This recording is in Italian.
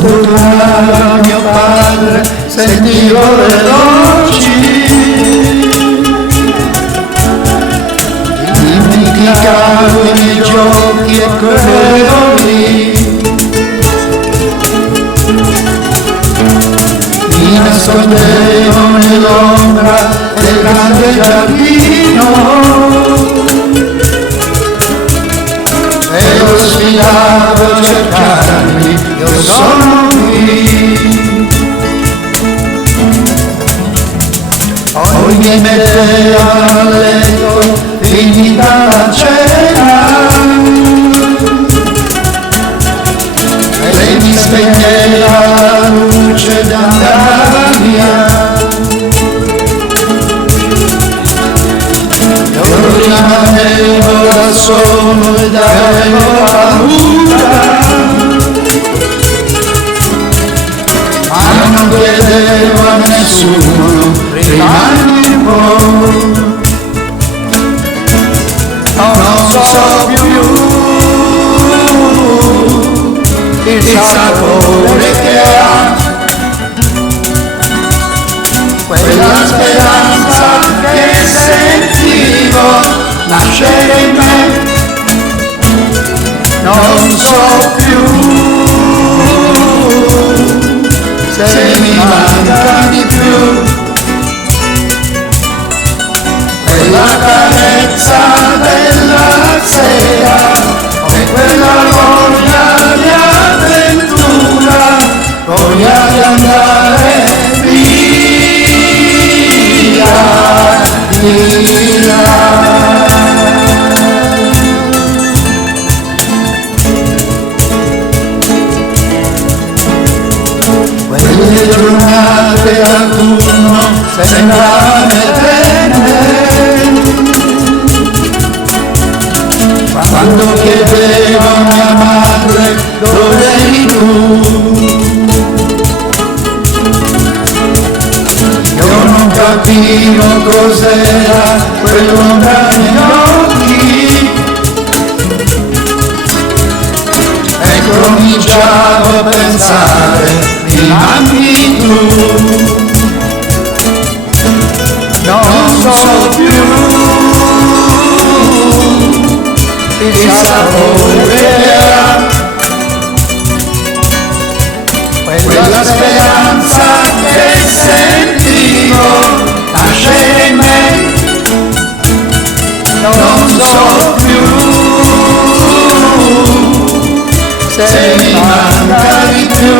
tornare mio padre, sentivo le voci, dimenticavo i miei giochi e correvo lì, mi nascondevo nell'ombra del grande giardino e lo sfidavo a cercarmi, io sono qui. Poi mi metteva a letto, finita la cena, e mi spegneva la luce ed andava via. Io rimanevo da solo ed avevo paura, ma non chiedevo a nessuno, rimani un po'. Non so più il sapore che ha quella speranza che sentivo nascere in me. Non so più se mi manca di più quella carezza della sera e quella voglia di avventura, voglia di andare via, via. Quelle giornate d'autunno sembravano eterne, quando chiedevo a mia madre dove eri tu. Io non capivo cos'era quell'ombra negli occhi e cominciavo a pensare, mi manchi tu. Non so più il sapore che ha quella speranza che sentivo nascere in me. Non so più se mi manca di più